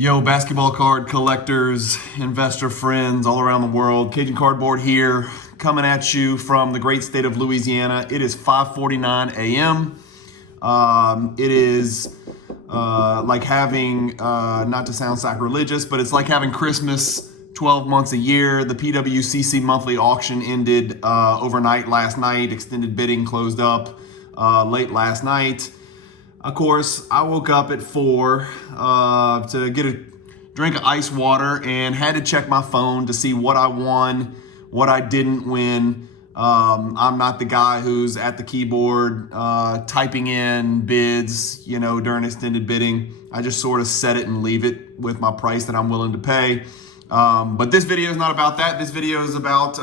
Yo, basketball card collectors, investor friends all around the world. Cajun Cardboard here, coming at you from the great state of Louisiana. It is 5:49 a.m. It is like having, not to sound sacrilegious, but it's like having Christmas 12 months a year. The PWCC Monthly Auction ended overnight last night. Extended bidding closed up late last night. Of course, I woke up at 4 to get a drink of ice water and had to check my phone to see what I won, what I didn't win. I'm not the guy who's at the keyboard typing in bids, during extended bidding. I just sort of set it and leave it with my price that I'm willing to pay. But this video is not about that. This video is about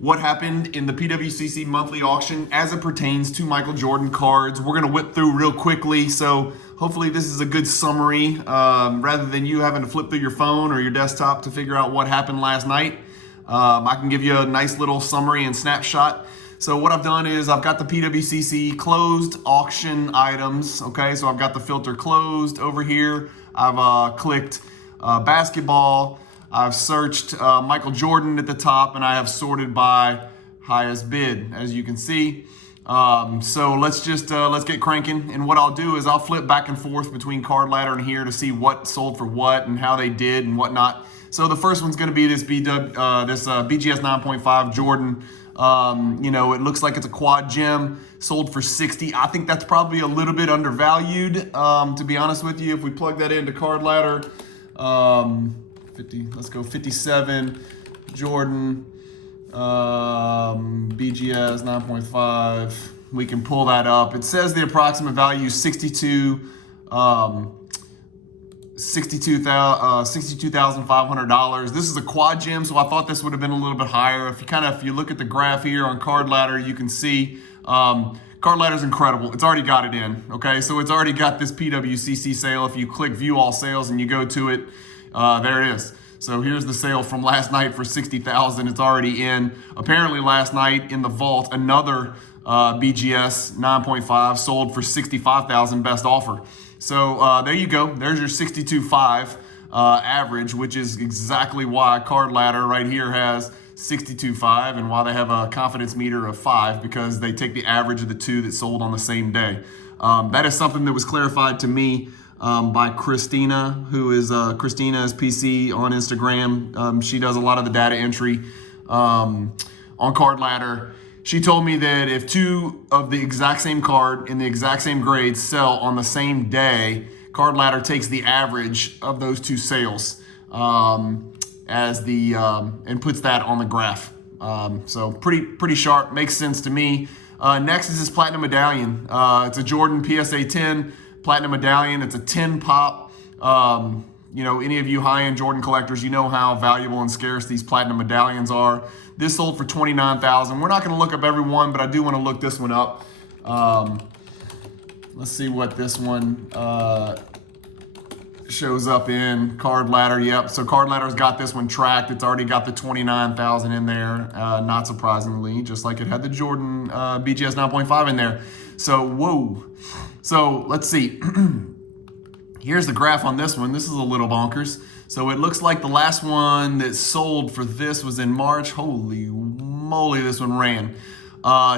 what happened in the PWCC monthly auction as it pertains to Michael Jordan cards. We're gonna whip through real quickly, so hopefully this is a good summary rather than you having to flip through your phone or your desktop to figure out what happened last night. I can give you a nice little summary and snapshot. So what I've done is I've got the PWCC closed auction items, okay? So I've got the filter closed over here. I've clicked basketball. I've searched Michael Jordan at the top, and I have sorted by highest bid, as you can see. So let's get cranking. And what I'll do is I'll flip back and forth between Cardladder and here to see what sold for what and how they did and whatnot. So the first one's going to be this BGS 9.5 Jordan. It looks like it's a quad gem, sold for 60. I think that's probably a little bit undervalued, to be honest with you. If we plug that into Cardladder, 50, let's go 57 Jordan, BGS 9.5. We can pull that up. It says the approximate value is $62,500. This is a quad gem, so I thought this would have been a little bit higher. If you look at the graph here on Cardladder, you can see Cardladder is incredible. It's already got it in, okay? So it's already got this PWCC sale. If you click view all sales and you go to it, there it is. So here's the sale from last night for $60,000. It's already in. Apparently last night in the vault, another BGS 9.5 sold for $65,000 best offer. So there you go. There's your 62.5 average, which is exactly why Cardladder right here has 62.5 and why they have a confidence meter of 5, because they take the average of the two that sold on the same day. That is something that was clarified to me by Christina, who is Christina's PC on Instagram. She does a lot of the data entry on Cardladder. She told me that if two of the exact same card in the exact same grade sell on the same day, Cardladder takes the average of those two sales as the and puts that on the graph. So pretty sharp, makes sense to me. Next is this Platinum Medallion. It's a Jordan PSA 10 Platinum Medallion. It's a 10 pop. Any of you high-end Jordan collectors, you know how valuable and scarce these Platinum Medallions are. This sold for $29,000. We're not going to look up every one, but I do want to look this one up. Let's see what this one shows up in Cardladder. Yep, so Cardladder's got this one tracked. It's already got the $29,000 in there, not surprisingly, just like it had the Jordan BGS 9.5 in there. So, whoa. So let's see. Here's the graph on this one. This is a little bonkers. So it looks like the last one that sold for this was in March. Holy moly, this one ran.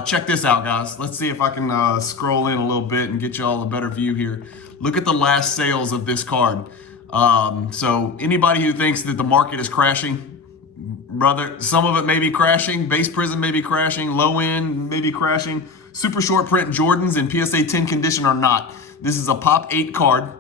Check this out, guys. Let's see if I can scroll in a little bit and get y'all a better view here. Look at the last sales of this card. So anybody who thinks that the market is crashing, brother, some of it may be crashing. Base Prism may be crashing. Low end may be crashing. Super short print Jordans in PSA 10 condition are not. This is a Pop 8 card.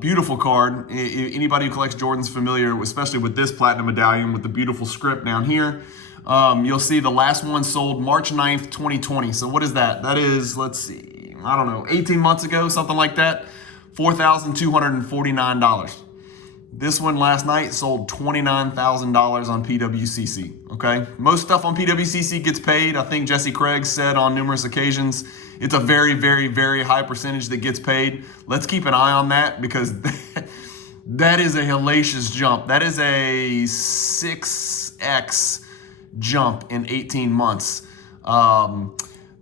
Beautiful card. Anybody who collects Jordans familiar, especially with this Platinum Medallion with the beautiful script down here. You'll see the last one sold March 9th, 2020. So what is that? That is, let's see, I don't know, 18 months ago, something like that. $4,249. This one last night sold $29,000 on PWCC, okay? Most stuff on PWCC gets paid. I think Jesse Craig said on numerous occasions, it's a very, very, very high percentage that gets paid. Let's keep an eye on that, because that is a hellacious jump. That is a 6x jump in 18 months.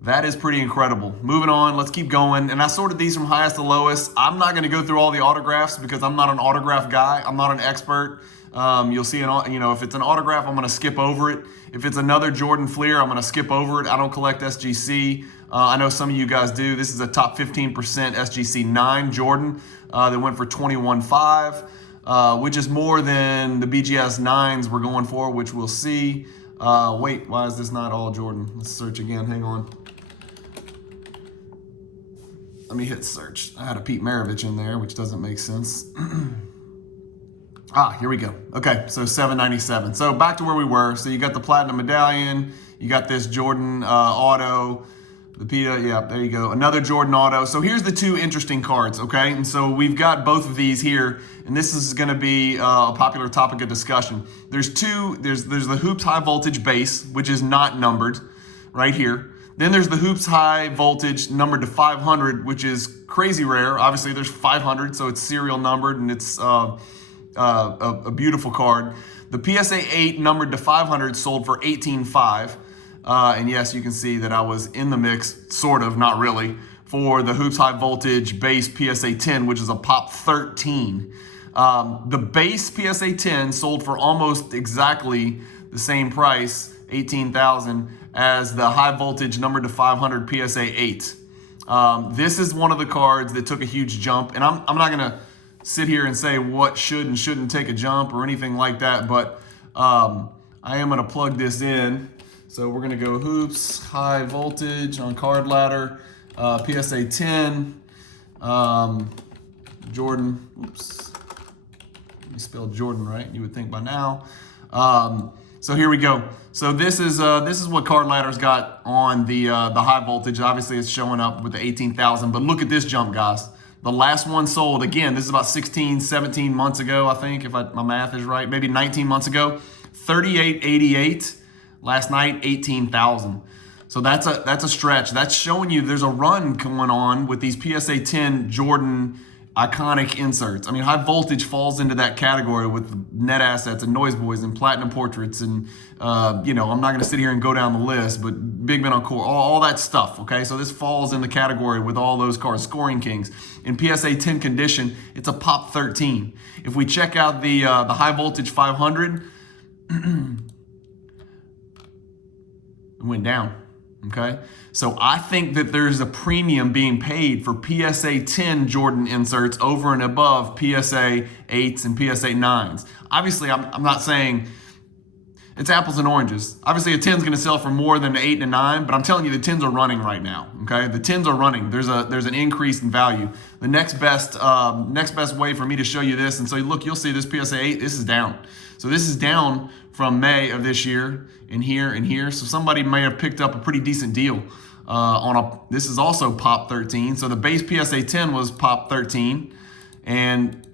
That is pretty incredible. Moving on, let's keep going. And I sorted these from highest to lowest. I'm not going to go through all the autographs because I'm not an autograph guy. I'm not an expert. You'll see, if it's an autograph, I'm going to skip over it. If it's another Jordan Fleer, I'm going to skip over it. I don't collect SGC. I know some of you guys do. This is a top 15% SGC 9 Jordan that went for $21,500, which is more than the BGS 9s we're going for, which we'll see. Wait, why is this not all Jordan? Let's search again. Hang on. Let me hit search. I had a Pete Maravich in there, which doesn't make sense. Here we go. Okay, so $797. So back to where we were. So you got the Platinum Medallion. You got this Jordan Auto. The PETA, yeah, there you go. Another Jordan Auto. So here's the two interesting cards, okay? And so we've got both of these here, and this is going to be a popular topic of discussion. There's the Hoops High Voltage Base, which is not numbered, right here. Then there's the Hoops High Voltage numbered to 500, which is crazy rare. Obviously, there's 500, so it's serial numbered, and it's a beautiful card. The PSA 8 numbered to 500 sold for $18,500. And yes, you can see that I was in the mix, sort of, not really, for the Hoops High Voltage base PSA 10, which is a pop 13. The base PSA 10 sold for almost exactly the same price, $18,000, as the high voltage numbered to 500 PSA 8. This is one of the cards that took a huge jump, and I'm not gonna sit here and say what should and shouldn't take a jump or anything like that, but I am gonna plug this in. So we're gonna go Hoops High Voltage on Cardladder, PSA 10, Jordan. Oops, you spelled Jordan right. You would think by now. So here we go. So this is what Cardladder's got on the high voltage. Obviously, it's showing up with the 18,000. But look at this jump, guys. The last one sold, again, this is about 16, 17 months ago, I think, if my math is right. Maybe 19 months ago. 38.88. Last night, 18,000. So that's a stretch. That's showing you there's a run going on with these PSA 10 Jordan iconic inserts. I mean, high voltage falls into that category with Net Assets and Noise Boys and Platinum Portraits and, I'm not going to sit here and go down the list, but Big Men on Core, all that stuff, okay? So this falls in the category with all those cards. Scoring Kings. In PSA 10 condition, it's a pop 13. If we check out the high voltage 500, it went down, okay? So I think that there's a premium being paid for PSA 10 Jordan inserts over and above PSA 8s and PSA 9s. Obviously, I'm not saying it's apples and oranges. Obviously, a 10 is going to sell for more than an 8 and a 9, but I'm telling you, the 10s are running right now, okay? The 10s are running. There's an increase in value. The next best way for me to show you this, and so look, you'll see this PSA 8, this is down. So this is down from May of this year, and here and here. So somebody may have picked up a pretty decent deal this is also pop 13. So the base PSA 10 was pop 13, and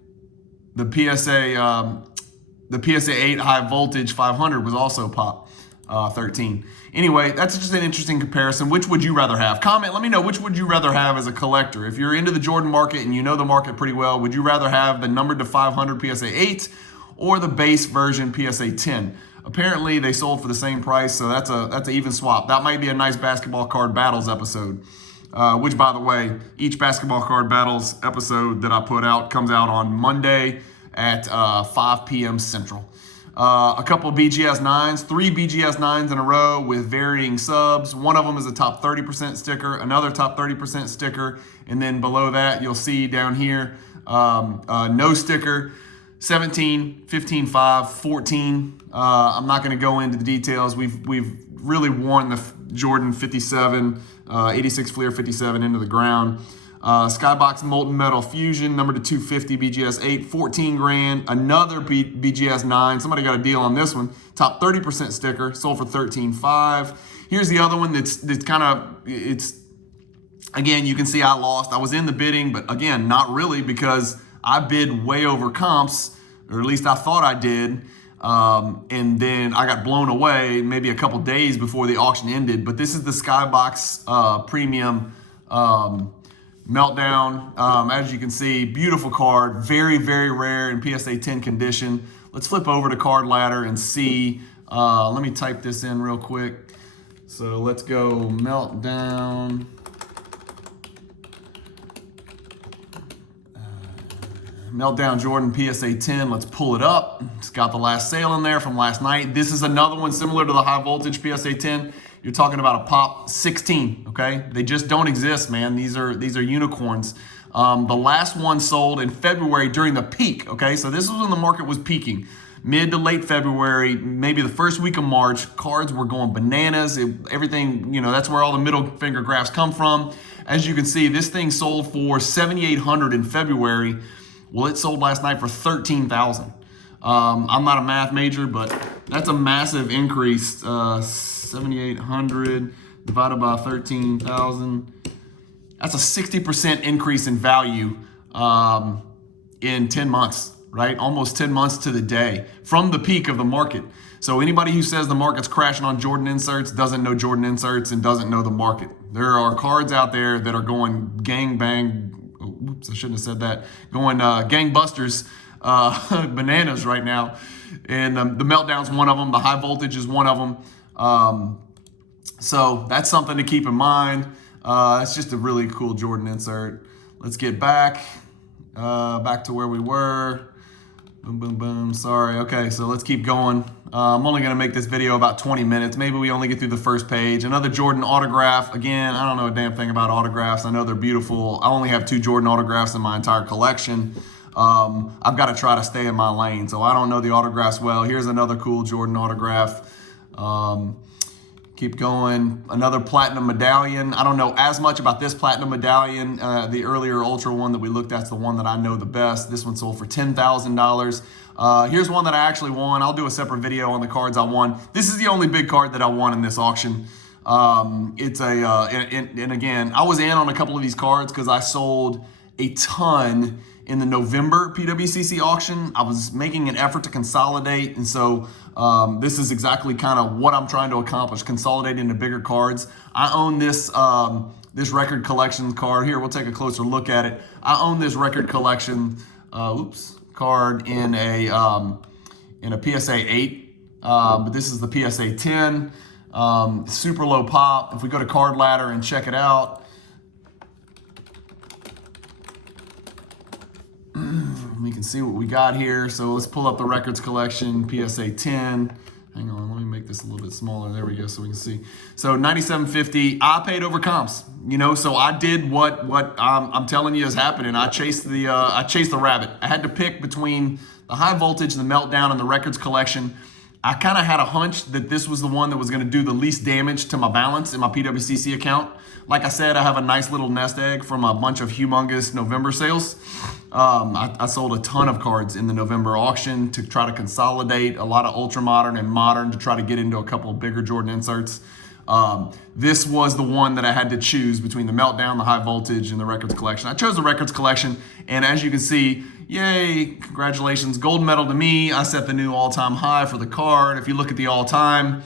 the PSA 8 high voltage 500 was also pop 13. Anyway, that's just an interesting comparison. Which would you rather have? Comment, let me know, which would you rather have as a collector? If you're into the Jordan market and you know the market pretty well, would you rather have the numbered to 500 PSA 8 or the base version PSA 10? Apparently they sold for the same price, so that's an even swap. That might be a nice basketball card battles episode, which, by the way, each basketball card battles episode that I put out comes out on Monday at 5 p.m. Central. A couple of BGS 9s, 3 BGS 9s in a row with varying subs. One of them is a top 30% sticker, another top 30% sticker, and then below that you'll see down here no sticker. 17, 15, 5, 14. I'm not going to go into the details. We've really worn the Jordan 57, 86 Fleer 57 into the ground. Skybox Molten Metal Fusion, number to 250, BGS 8, 14 grand. Another BGS 9. Somebody got a deal on this one. Top 30% sticker, sold for 13.5. Here's the other one that's kind of, again, you can see I lost. I was in the bidding, but again, not really, because I bid way over comps, or at least I thought I did, and then I got blown away maybe a couple days before the auction ended. But this is the Skybox Premium Meltdown. As you can see, beautiful card, very, very rare in PSA 10 condition. Let's flip over to Cardladder and see. Let me type this in real quick. So let's go Meltdown. Meltdown Jordan PSA 10, let's pull it up. It's got the last sale in there from last night. This is another one similar to the high voltage PSA 10. You're talking about a pop 16, okay? They just don't exist, man. These are unicorns. The last one sold in February during the peak, okay? So this was when the market was peaking. Mid to late February, maybe the first week of March, cards were going bananas. Everything, you know, that's where all the middle finger graphs come from. As you can see, this thing sold for $7,800 in February. Well, it sold last night for $13,000. I'm not a math major, but that's a massive increase. 7,800 divided by 13,000. That's a 60% increase in value in 10 months, right? Almost 10 months to the day from the peak of the market. So anybody who says the market's crashing on Jordan inserts doesn't know Jordan inserts and doesn't know the market. There are cards out there that are going gangbang. Oops, I shouldn't have said that. Going gangbusters, bananas right now. And the Meltdown's one of them. The high voltage is one of them. So that's something to keep in mind. It's just a really cool Jordan insert. Let's get back to where we were. Boom, boom, boom. Sorry. Okay, so let's keep going. I'm only going to make this video about 20 minutes. Maybe we only get through the first page. Another Jordan autograph. Again, I don't know a damn thing about autographs. I know they're beautiful. I only have 2 Jordan autographs in my entire collection. I've got to try to stay in my lane, so I don't know the autographs well. Here's another cool Jordan autograph. Keep going. Another platinum medallion. I don't know as much about this platinum medallion. The earlier ultra one that we looked at is the one that I know the best. This one sold for $10,000. Here's one that I actually won. I'll do a separate video on the cards I won. This is the only big card that I won in this auction. It's and again, I was in on a couple of these cards because I sold a ton in the November PWCC auction. I was making an effort to consolidate, and so this is exactly kind of what I'm trying to accomplish, consolidate into bigger cards. I own this this record collection card. Here, we'll take a closer look at it. I own this record collection card in a PSA 8, but this is the PSA 10. Super low pop. If we go to Cardladder and check it out, we can see what we got here. So let's pull up the records collection, PSA 10. Hang on, let me make this a little bit smaller. There we go, so we can see. So 97.50. I paid over comps, you know. So I did what I'm telling you is happening. I chased the rabbit. I had to pick between the high voltage, the Meltdown, and the records collection. I kind of had a hunch that this was the one that was going to do the least damage to my balance in my PWCC account. Like I said, I have a nice little nest egg from a bunch of humongous November sales. I sold a ton of cards in the November auction to try to consolidate a lot of ultra modern and modern to try to get into a couple of bigger Jordan inserts. This was the one that I had to choose between the Meltdown, the high voltage, and the records collection. I chose the records collection, and as you can see, yay, congratulations, gold medal to me. I set the new all-time high for the card. If you look at the all-time,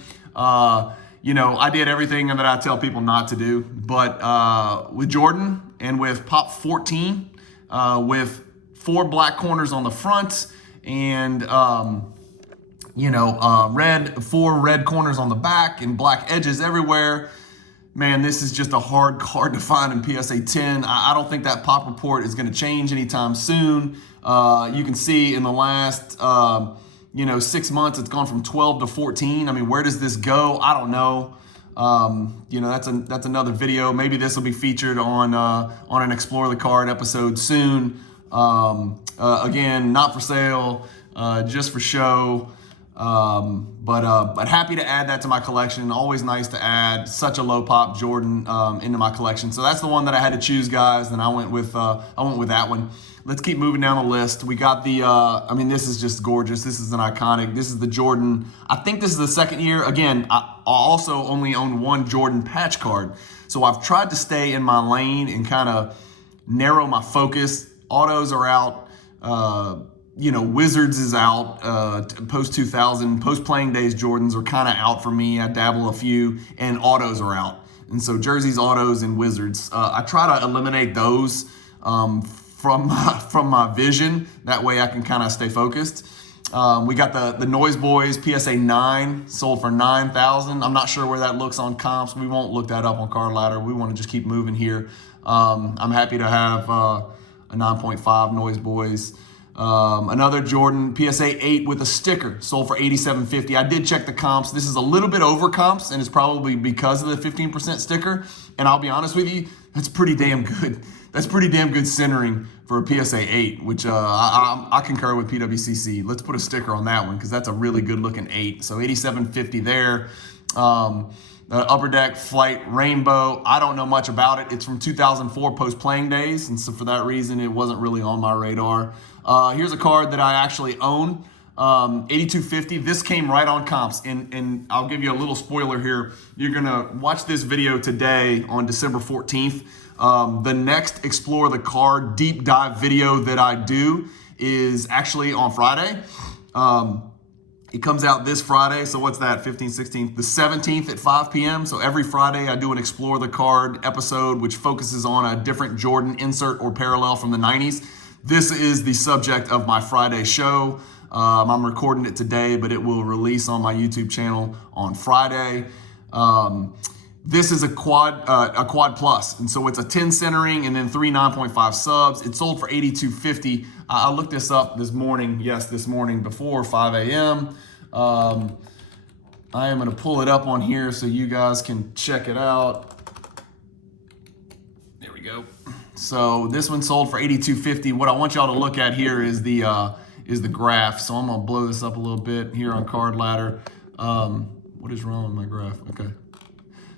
you know, I did everything that I tell people not to do, but with Jordan and with Pop 14, with 4 black corners on the front and, you know, 4 red corners on the back and black edges everywhere. Man, this is just a hard card to find in PSA 10. I don't think that pop report is going to change anytime soon. You can see in the last, you know, 6 months, it's gone from 12 to 14. I mean, where does this go? I don't know. You know, that's another video. Maybe this will be featured on an Explore the Card episode soon. Again, not for sale, just for show. But happy to add that to my collection. Always nice to add such a low pop Jordan into my collection. So that's the one that I had to choose, guys, and I went with that one. Let's keep moving down the list. We got the, I mean, this is just gorgeous. This is an iconic. This is the Jordan. I think this is the second year. Again, I also only own 1 Jordan patch card. So I've tried to stay in my lane and kind of narrow my focus. Autos are out. You know, Wizards is out. Post 2000, post playing days Jordans are kind of out for me. I dabble a few, and autos are out. And so jerseys, autos, and Wizards. I try to eliminate those from my vision. That way I can kind of stay focused. We got the Noise Boys PSA 9 sold for $9,000. I'm not sure where that looks on comps. We won't look that up on Cardladder. We want to just keep moving here. I'm happy to have a 9.5 Noise Boys. Another Jordan PSA 8 with a sticker sold for $87.50. I did check the comps. This is a little bit over comps, and it's probably because of the 15% sticker. And I'll be honest with you, that's pretty damn good. That's pretty damn good centering for a PSA 8, which I concur with PWCC. Let's put a sticker on that one because that's a really good looking 8. So $87.50 there. The Upper Deck Flight Rainbow, I don't know much about it. It's from 2004 post-playing days, and so for that reason, it wasn't really on my radar. Here's a card that I actually own, $82.50. This came right on comps, and I'll give you a little spoiler here. You're gonna watch this video today on December 14th. The next Explore the Card deep dive video that I do is actually on Friday. It comes out this Friday, so what's that, 15th, 16th? The 17th at 5 p.m. So every Friday I do an Explore the Card episode, which focuses on a different Jordan insert or parallel from the 90s. This is the subject of my Friday show. I'm recording it today, but it will release on my YouTube channel on Friday. This is a quad plus, and so it's a 10 centering and then 3 9.5 subs. It sold for $82.50. I looked this up this morning. Yes, this morning before 5 a.m. I am going to pull it up on here so you guys can check it out. There we go. So this one sold for $82.50. What I want y'all to look at here is the graph. So I'm going to blow this up a little bit here on Cardladder. What is wrong with my graph? Okay.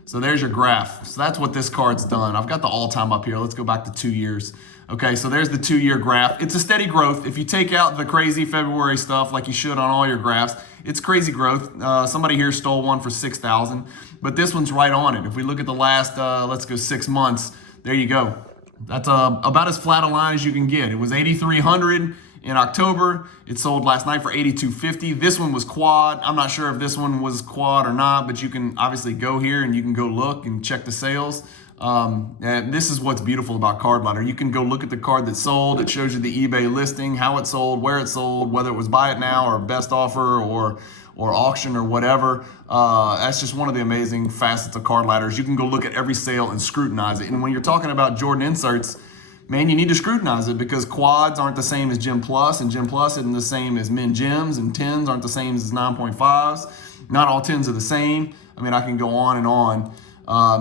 So there's your graph. So that's what this card's done. I've got the all-time up here. Let's go back to 2 years. Okay, so there's the 2-year graph. It's a steady growth. If you take out the crazy February stuff like you should on all your graphs, it's crazy growth. Somebody here stole one for $6,000, but this one's right on it. If we look at the last, let's go 6 months, there you go. That's about as flat a line as you can get. It was $8,300 in October. It sold last night for $82.50. This one was quad. I'm not sure if this one was quad or not, but you can obviously go here and you can go look and check the sales. And this is what's beautiful about Cardladder. You can go look at the card that sold. It shows you the eBay listing, how it sold, where it sold, whether it was buy it now or best offer or auction or whatever. That's just one of the amazing facets of Cardladder. You can go look at every sale and scrutinize it. And when you're talking about Jordan inserts, man, you need to scrutinize it because quads aren't the same as Gem Plus, and Gem Plus isn't the same as Min Gems, and 10s aren't the same as 9.5s. Not all 10s are the same. I mean, I can go on and on.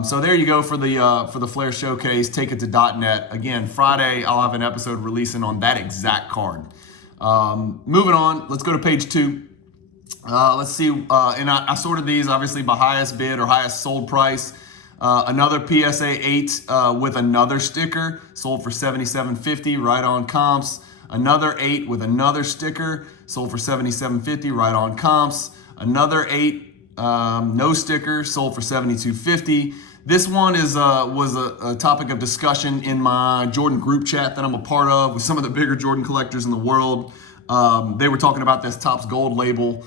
So there you go for the Flair Showcase. Take it to .net. Again, Friday, I'll have an episode releasing on that exact card. Moving on, let's go to page 2. Let's see, and I sorted these obviously by highest bid or highest sold price. Another PSA 8 with another sticker sold for $77.50 right on comps. Another 8 with another sticker sold for $77.50 right on comps. Another 8 no sticker sold for $72.50. This one was a topic of discussion in my Jordan group chat that I'm a part of with some of the bigger Jordan collectors in the world. They were talking about this Topps Gold label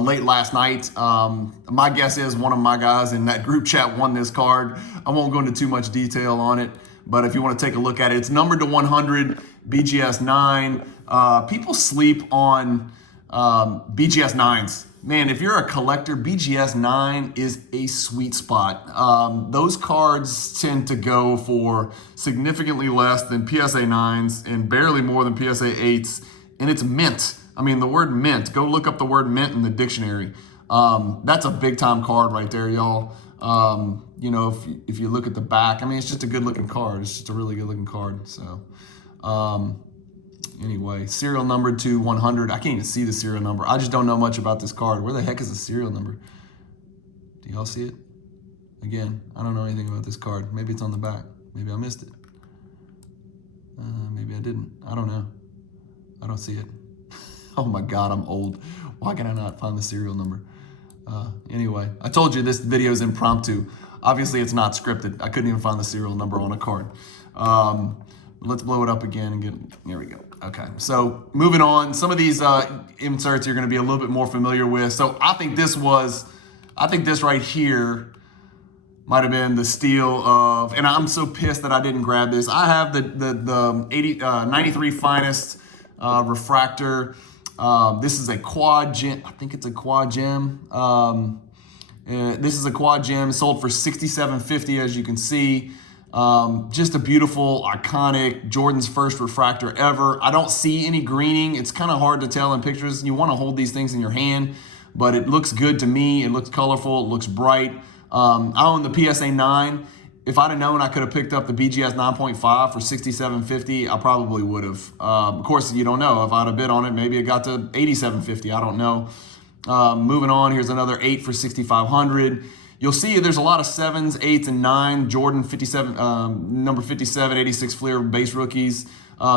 late last night. My guess is one of my guys in that group chat won this card. I won't go into too much detail on it, but if you want to take a look at it, it's numbered to 100, BGS 9. People sleep on BGS 9s. Man, if you're a collector, BGS 9 is a sweet spot. Those cards tend to go for significantly less than PSA 9s and barely more than PSA 8s. And it's mint. I mean, the word mint, go look up the word mint in the dictionary. That's a big time card right there, y'all. You know, if you look at the back, I mean, it's just a good looking card. It's just a really good looking card. So anyway, serial number to 100. I can't even see the serial number. I just don't know much about this card. Where the heck is the serial number? Do y'all see it? Again, I don't know anything about this card. Maybe it's on the back. Maybe I missed it. Maybe I didn't. I don't know. I don't see it. Oh my God, I'm old. Why can I not find the serial number? Anyway, I told you this video is impromptu. Obviously, it's not scripted. I couldn't even find the serial number on a card. Let's blow it up again and get, there we go. Okay, so moving on. Some of these inserts you're gonna be a little bit more familiar with. So I think this right here might have been the steal of, and I'm so pissed that I didn't grab this. I have the 93 Finest refractor This is a quad gem. I think it's a quad gem. This is a quad gem, sold for $67.50, as you can see. Just a beautiful, iconic Jordan's first refractor ever. I don't see any greening. It's kind of hard to tell in pictures. You want to hold these things in your hand, but it looks good to me. It looks colorful. It looks bright. I own the PSA 9. If I'd have known I could have picked up the BGS 9.5 for $67.50, I probably would have. Of course, you don't know. If I'd have bid on it, maybe it got to $87.50. I don't know. Moving on, here's another 8 for $6,500. You'll see there's a lot of 7s, 8s, and 9. Jordan 57, number 57, 86 Fleer base rookies.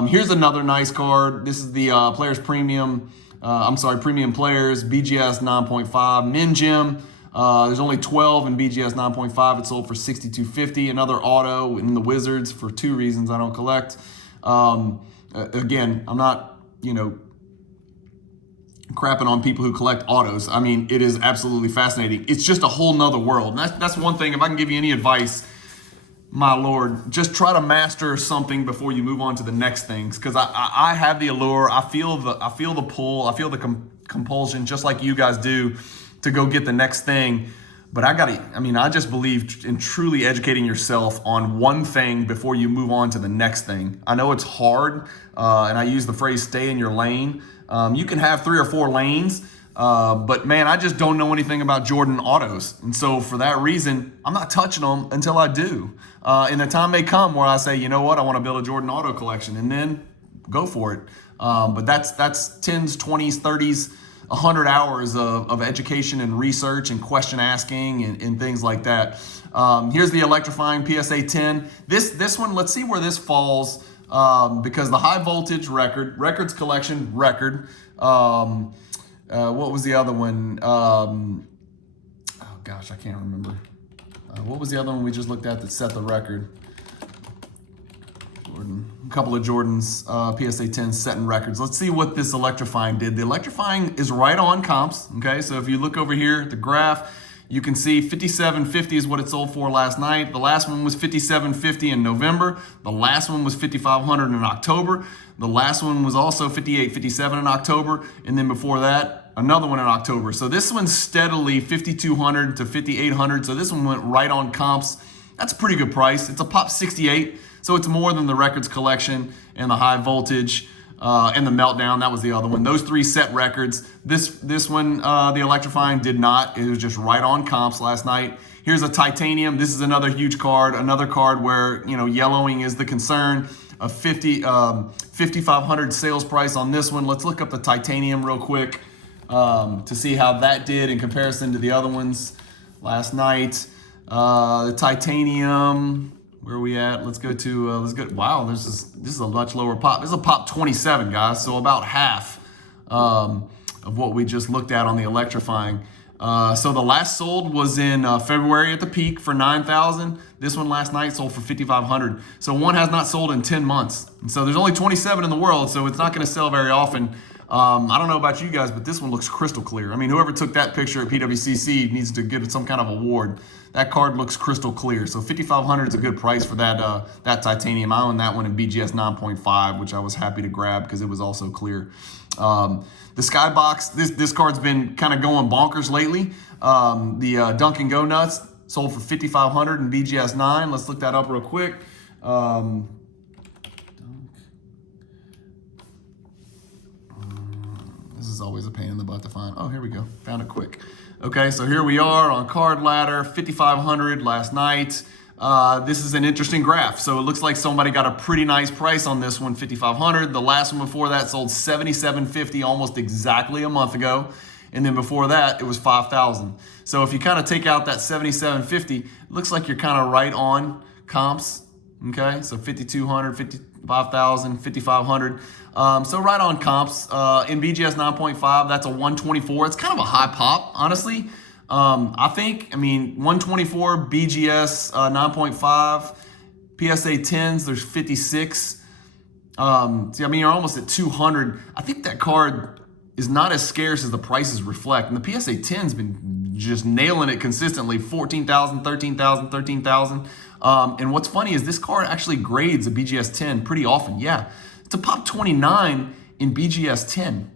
Here's another nice card. This is the Players Premium. Premium Players BGS 9.5 Min Gem. There's only 12 in BGS 9.5. It sold for $62.50. Another auto in the Wizards for 2 reasons I don't collect. Again, I'm not, crapping on people who collect autos. I mean, it is absolutely fascinating. It's just a whole nother world. And that's one thing. If I can give you any advice, my Lord, just try to master something before you move on to the next things. Because I have the allure. I feel the pull. I feel the compulsion, just like you guys do, to go get the next thing. But I just believe in truly educating yourself on one thing before you move on to the next thing. I know it's hard, and I use the phrase stay in your lane. You can have 3 or 4 lanes, but man, I just don't know anything about Jordan autos. And so for that reason, I'm not touching them until I do. And the time may come where I say, you know what, I want to build a Jordan auto collection, and then go for it. But that's 10s, 20s, 30s, 100 hours of education and research and question asking and things like that. Here's the Electrifying PSA 10. This one, let's see where this falls. Because the high voltage records collection record. What was the other one? Oh gosh, I can't remember. What was the other one we just looked at that set the record? Jordan, a couple of Jordan's PSA 10 setting records. Let's see what this Electrifying did. The Electrifying is right on comps. Okay, so if you look over here at the graph, you can see $57.50 is what it sold for last night. The last one was $57.50 in November. The last one was $5,500 in October. The last one was also $58.57 in October. And then before that, another one in October. So this one's steadily $5,200 to $5,800. So this one went right on comps. That's a pretty good price. It's a pop 68. So it's more than the records collection and the high voltage. And the Meltdown, that was the other one. Those 3 set records. This one, the Electrifying, did not. It was just right on comps last night. Here's a Titanium. This is another huge card. Another card where, yellowing is the concern. A $5,500 sales price on this one. Let's look up the Titanium real quick to see how that did in comparison to the other ones last night. The Titanium... Where are we at? Let's go to, wow, this is a much lower pop. This is a pop 27, guys, so about half of what we just looked at on the Electrifying. So the last sold was in February at the peak for $9,000. This one last night sold for $5,500. So one has not sold in 10 months. And so there's only 27 in the world, so it's not going to sell very often. I don't know about you guys, but this one looks crystal clear. I mean, whoever took that picture at PWCC needs to get some kind of award. That card looks crystal clear. So $5,500 is a good price for that Titanium. I own that one in BGS 9.5, which I was happy to grab because it was also clear. The Skybox, this card's been kind of going bonkers lately. The Dunk and Go Nuts sold for $5,500 in BGS 9. Let's look that up real quick. This is always a pain in the butt to find. Oh, here we go. Found it quick. Okay, so here we are on Cardladder, $5,500 last night. This is an interesting graph. So it looks like somebody got a pretty nice price on this one, $5,500. The last one before that sold $77.50 almost exactly a month ago. And then before that, it was $5,000. So if you kind of take out that $77.50, it looks like you're kind of right on comps. Okay, so $5,200, $55,000, $5,500. So right on comps. In BGS 9.5, that's a 124. It's kind of a high pop, honestly. I think, 124 BGS 9.5, PSA 10s, there's 56. You're almost at 200. I think that card is not as scarce as the prices reflect. And the PSA 10's been just nailing it consistently, 14,000, 13,000, 13,000. And what's funny is this card actually grades a BGS 10 pretty often. Yeah, it's a pop 29 in BGS 10.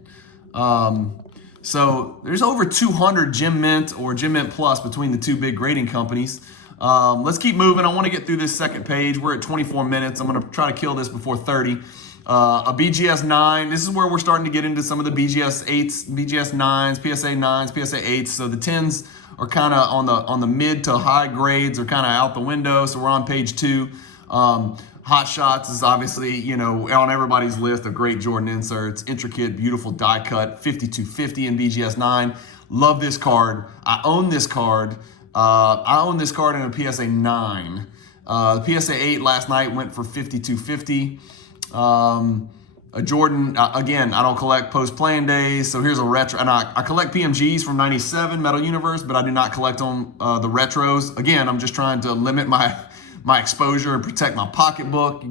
So there's over 200 Gem Mint or Gem Mint Plus between the two big grading companies. Let's keep moving. I want to get through this second page. We're at 24 minutes. I'm going to try to kill this before 30. A BGS 9. This is where we're starting to get into some of the BGS 8s, BGS 9s, PSA 9s, PSA 8s. So the 10s are kind of on the mid to high grades, are kind of out the window. So we're on page 2. Hot Shots is obviously, you know, on everybody's list of great Jordan inserts. Intricate, beautiful die cut, 5250 in BGS 9. Love this card. I own this card. I own this card in a PSA 9. The PSA 8 last night went for 5250. A Jordan, again, I don't collect post-playing days, so here's a retro. And I collect PMGs from 97, Metal Universe, but I do not collect on the retros. Again, I'm just trying to limit my exposure and protect my pocketbook.